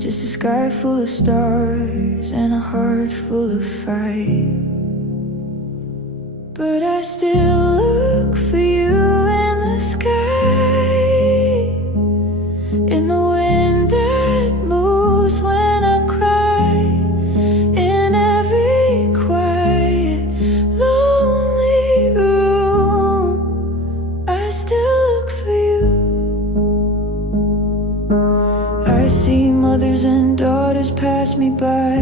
Just a sky full of stars and a heart full of fight. But I still look for you in the sky, in the wind that moves when I cry, in every quiet, lonely room. I still look for you. I see mothers and daughters pass me by,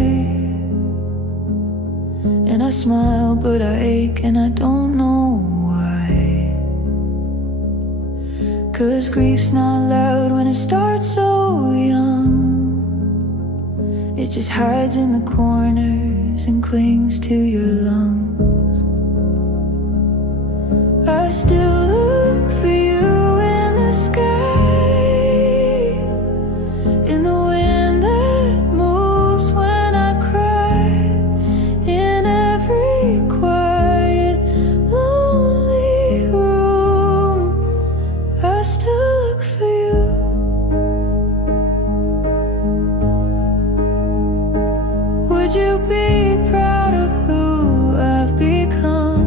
and I smile, but I ache, and I don't know why. 'Cause grief's not loud when it starts so young. It just hides in the corners and clings to your lungs. I still look for you in the sky, in the wind that moves when I cry, in every quiet, lonely room. I still look for you. Would you be proud of who I've become?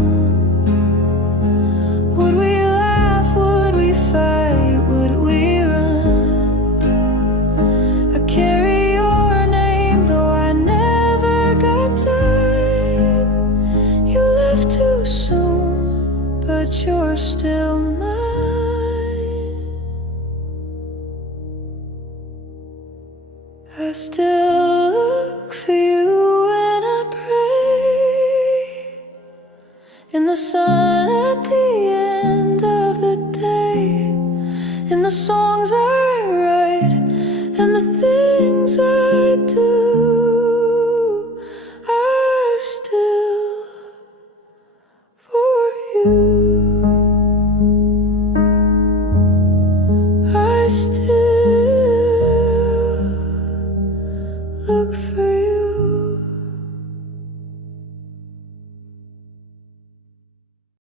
Would we laugh? Would we fight? Would we run? I carry your name, though I never got time. You left too soon, but you're still mine. I still look for you when I pray, in the sun at the end of the day, in the songs I write and the things I